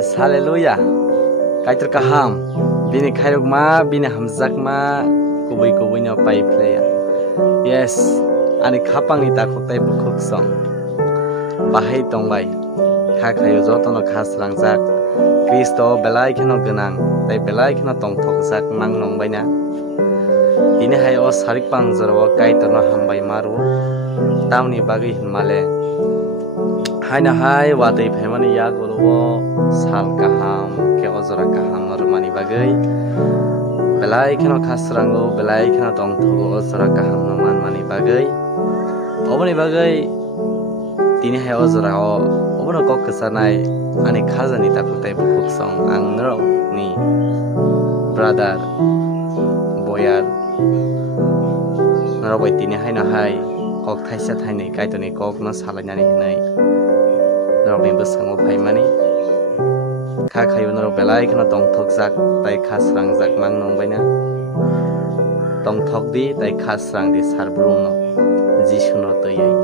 Yes, hallelujah. Kaitor kaham. Bini khairok ma, bini hamzak ma, kubui no pai playa. Yes, ani khapang ni takok tai bukhuk song. Bahai tongbai. Kha khayo jotono khas rangjak. Kristo belai kheno genang, tai belai kheno tongthok jak mang nongbai na. Dini hai o sarik pang joro kaitor no hambai maru. Tamni bagi hinmale. Haina hai watai phaimani ya golowo sal kaham ke ojora kaham normani bagai belai kheno khasrango belai kheno tongthogo ojora kaham norman mani bagai oboni bagai tini hai ojora o obono kok kesanai ani khajani takutai bukhuk song ang nro ni brother boyar narabai tini hai na hai kok thaisa thainai kaitoni kok no salainani hinai Norobin besango paimani kha khayo noro belai khana tongthok jak tai khasrang jak mang nongbaina tongthok di tai khasrang di sarbrung no jisuno toyai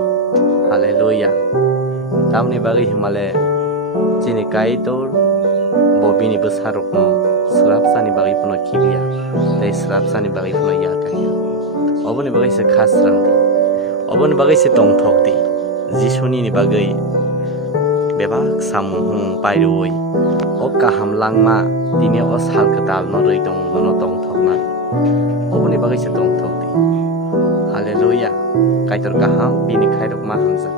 haleluya tamni bagi himale chini kaitor bobini besarok no srapsani bagi puno kibia tai srapsani bagi puno yakaya oboni bagi se khasrang di oboni bagi se tongthok di jisuni ni bagi bebak samuhung pairui o kaham langma dini o sal ketal no rei dong no tong thok man oboni bagai se tong thok di haleluya kaitor kaham bini khairok ma hamjak